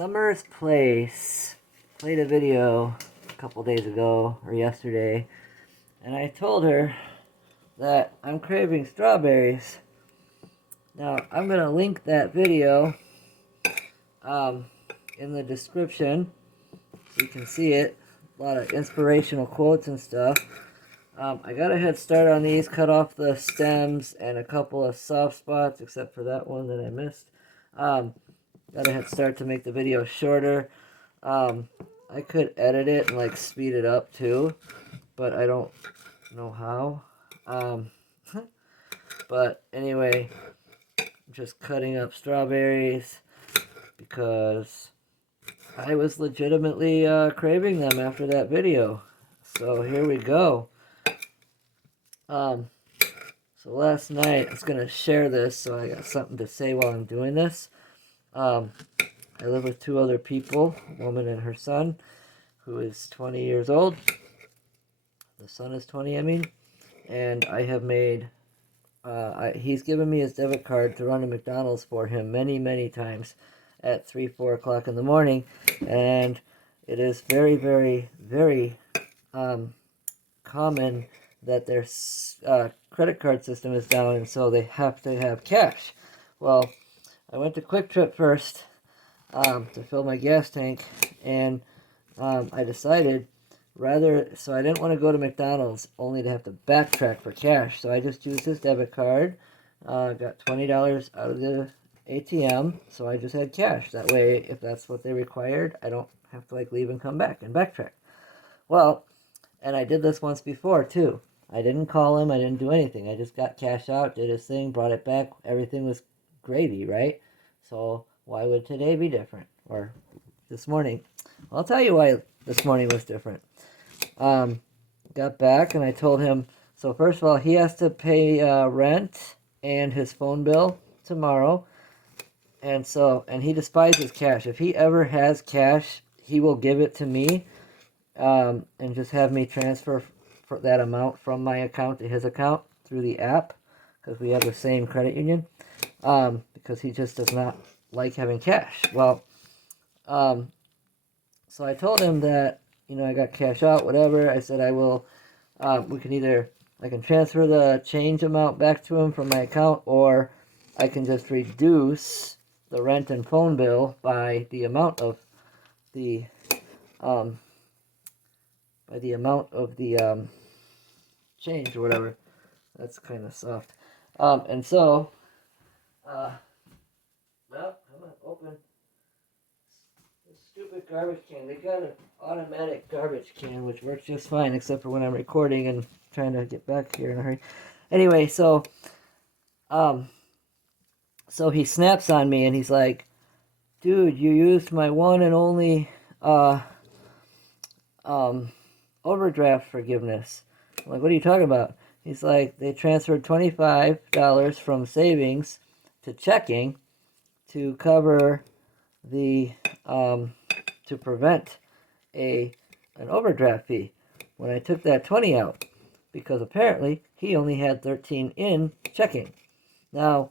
Summer's Place played a video a couple days ago or yesterday, and I told her that I'm craving strawberries. Now, I'm going to link that video in the description so you can see it. A lot of inspirational quotes and stuff. I got a head start on these, cut off the stems and a couple of soft spots, except for that one that I missed. Got a head start to make the video shorter. I could edit it and like speed it up too, but I don't know how. But anyway, I'm just cutting up strawberries because I was legitimately craving them after that video. So here we go. So last night, I was going to share this, so I got something to say while I'm doing this. I live with two other people, a woman and her son, who is 20 years old. The son is 20, I mean. And I have made, he's given me his debit card to run a McDonald's for him many, many times at 3, 4 o'clock in the morning. And it is very, very, very common that their credit card system is down, and so they have to have cash. Well, I went to Quick Trip first to fill my gas tank, and I decided so I didn't want to go to McDonald's only to have to backtrack for cash, so I just used his debit card, got $20 out of the ATM, so I just had cash. That way, if that's what they required, I don't have to like leave and come back and backtrack. Well, and I did this once before too. I didn't call him, I didn't do anything. I just got cash out, did his thing, brought it back. Everything was gravy, right? So why would today be different? Or this morning? Well, I'll tell you why this morning was different. Got back and I told him, so first of all, he has to pay rent and his phone bill tomorrow. And he despises cash. If he ever has cash, he will give it to me and just have me transfer for that amount from my account to his account through the app, because we have the same credit union, because he just does not like having cash. Well, so I told him that, I got cash out, whatever. I said I will, I can transfer the change amount back to him from my account, or I can just reduce the rent and phone bill by the amount of the, change or whatever. That's kind of soft. Well, come on, open this stupid garbage can. They got an automatic garbage can, which works just fine, except for when I'm recording and trying to get back here in a hurry. Anyway, so he snaps on me and he's like, dude, you used my one and only, overdraft forgiveness. I'm like, what are you talking about? He's like, they transferred $25 from savings to checking to cover the, to prevent an overdraft fee when I took that 20 out, because apparently he only had 13 in checking. Now,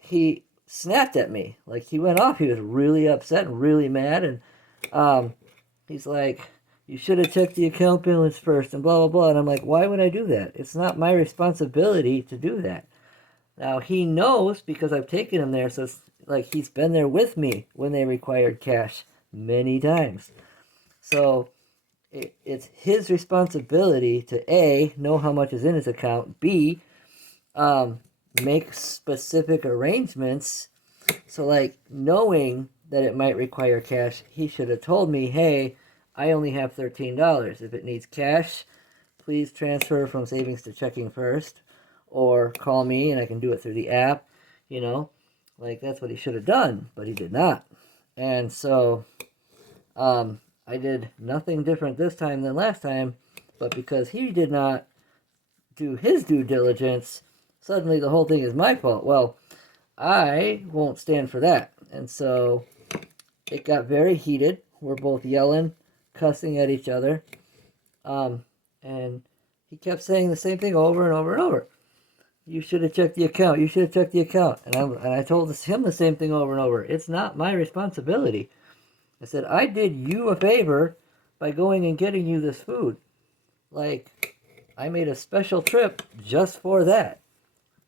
he snapped at me. Like, he went off. He was really upset and really mad, and he's like, you should have checked the account balance first, and blah, blah, blah. And I'm like, why would I do that? It's not my responsibility to do that. Now, he knows because I've taken him there, so it's like he's been there with me when they required cash many times. So it's his responsibility to A, know how much is in his account, B, make specific arrangements. So, like, knowing that it might require cash, he should have told me, hey, I only have $13. If it needs cash, please transfer from savings to checking first, or call me and I can do it through the app. Like, that's what he should have done, but he did not. And so I did nothing different this time than last time, but because he did not do his due diligence, suddenly the whole thing is my fault. Well, I won't stand for that. And so it got very heated. We're both yelling, cussing at each other. And he kept saying the same thing over and over and over. You should have checked the account. You should have checked the account. And I told him the same thing over and over. It's not my responsibility. I said, I did you a favor by going and getting you this food. Like, I made a special trip just for that.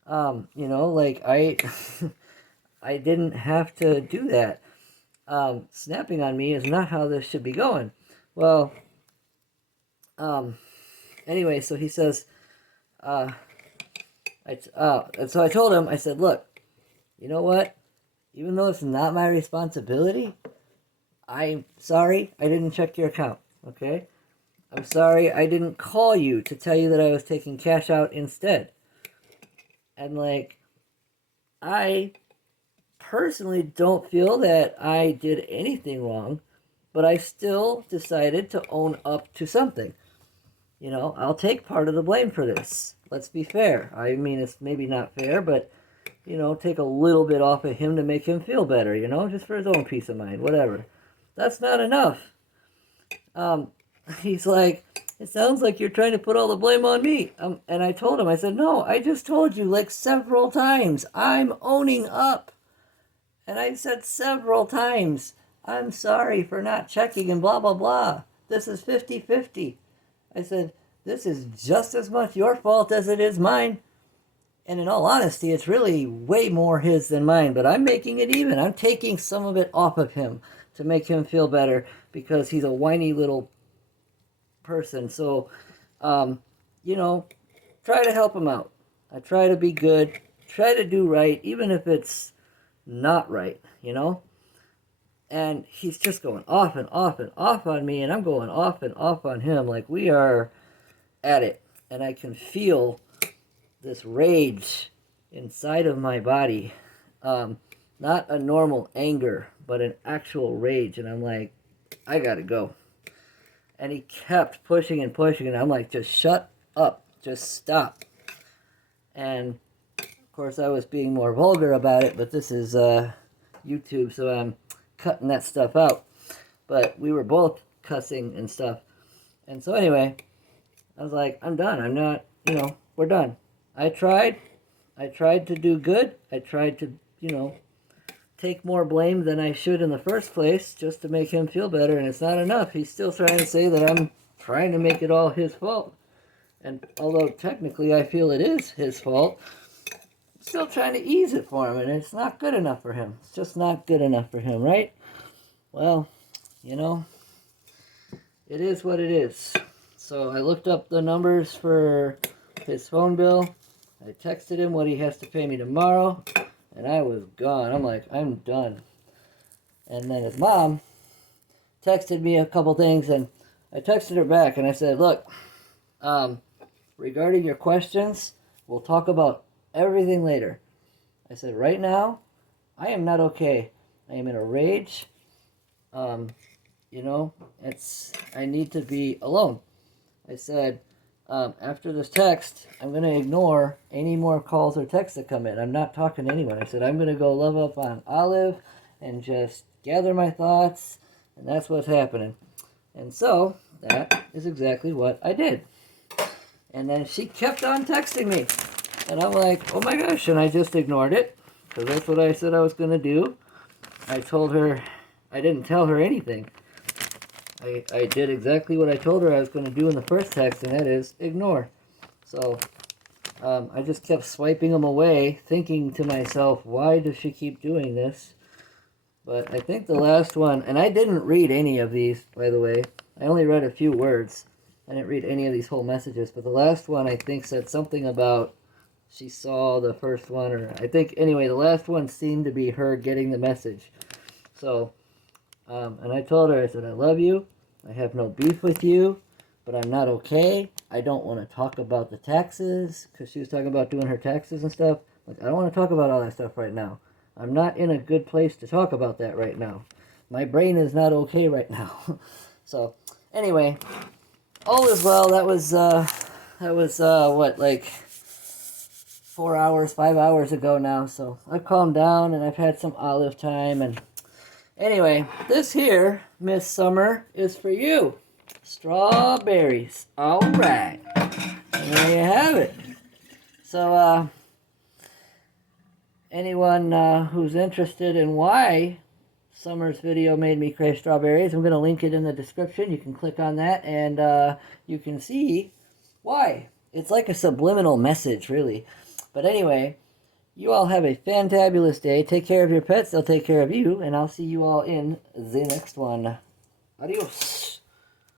You know, like I didn't have to do that. Snapping on me is not how this should be going. Well, anyway, so he says, and so I told him, I said, look, you know what? Even though it's not my responsibility, I'm sorry I didn't check your account, okay? I'm sorry I didn't call you to tell you that I was taking cash out instead. And, like, I personally don't feel that I did anything wrong, but I still decided to own up to something. You know, I'll take part of the blame for this. Let's be fair. I mean, it's maybe not fair, but, you know, take a little bit off of him to make him feel better, you know, just for his own peace of mind, whatever. That's not enough. He's like, it sounds like you're trying to put all the blame on me. And I told him, I said, no, I just told you like several times, I'm owning up. And I said several times, I'm sorry for not checking and blah, blah, blah. This is 50-50. I said, this is just as much your fault as it is mine. And in all honesty, it's really way more his than mine. But I'm making it even. I'm taking some of it off of him to make him feel better because he's a whiny little person. So, you know, try to help him out. I try to be good. Try to do right, even if it's not right, you know? And he's just going off and off and off on me, and I'm going off and off on him. Like, we are at it. And I can feel this rage inside of my body. Not a normal anger, but an actual rage. And I'm like, I gotta go. And he kept pushing and pushing, and I'm like, just shut up. Just stop. And, of course, I was being more vulgar about it, but this is YouTube, so I'm cutting that stuff out. But we were both cussing and stuff. And so anyway, I was like, I'm done. I'm not, you know, we're done. I tried to do good. I tried to, you know, take more blame than I should in the first place just to make him feel better, and it's not enough. He's still trying to say that I'm trying to make it all his fault. And although technically I feel it is his fault, I'm still trying to ease it for him, and it's not good enough for him. It's just not good enough for him, right? Well, you know, it is what it is. So I looked up the numbers for his phone bill. I texted him what he has to pay me tomorrow, and I was gone. I'm like, I'm done. And then his mom texted me a couple things, and I texted her back, and I said, look, regarding your questions, we'll talk about everything later. I said, right now, I am not okay. I am in a rage. You know, I need to be alone. I said, after this text, I'm going to ignore any more calls or texts that come in. I'm not talking to anyone. I said, I'm going to go love up on Olive and just gather my thoughts, and that's what's happening. And so, that is exactly what I did. And then she kept on texting me. And I'm like, oh my gosh, and I just ignored it, because that's what I said I was going to do. I told her, I didn't tell her anything. I did exactly what I told her I was going to do in the first text, and that is ignore. So I just kept swiping them away, thinking to myself, why does she keep doing this? But I think the last one, and I didn't read any of these, by the way. I only read a few words. I didn't read any of these whole messages. But the last one, I think, said something about she saw the first one. Or I think, anyway, the last one seemed to be her getting the message. So, and I told her, I said, I love you. I have no beef with you, but I'm not okay. I don't want to talk about the taxes, because she was talking about doing her taxes and stuff. Like, I don't want to talk about all that stuff right now. I'm not in a good place to talk about that right now. My brain is not okay right now. So, anyway, all is well. That was what, like 4 hours, 5 hours ago now. So I've calmed down, and I've had some Olive time, and anyway, this here, Miss Summer, is for you. Strawberries. All right. And there you have it. So, anyone who's interested in why Summer's video made me crave strawberries, I'm going to link it in the description. You can click on that and you can see why. It's like a subliminal message, really. But anyway, you all have a fantabulous day. Take care of your pets. They'll take care of you. And I'll see you all in the next one. Adios.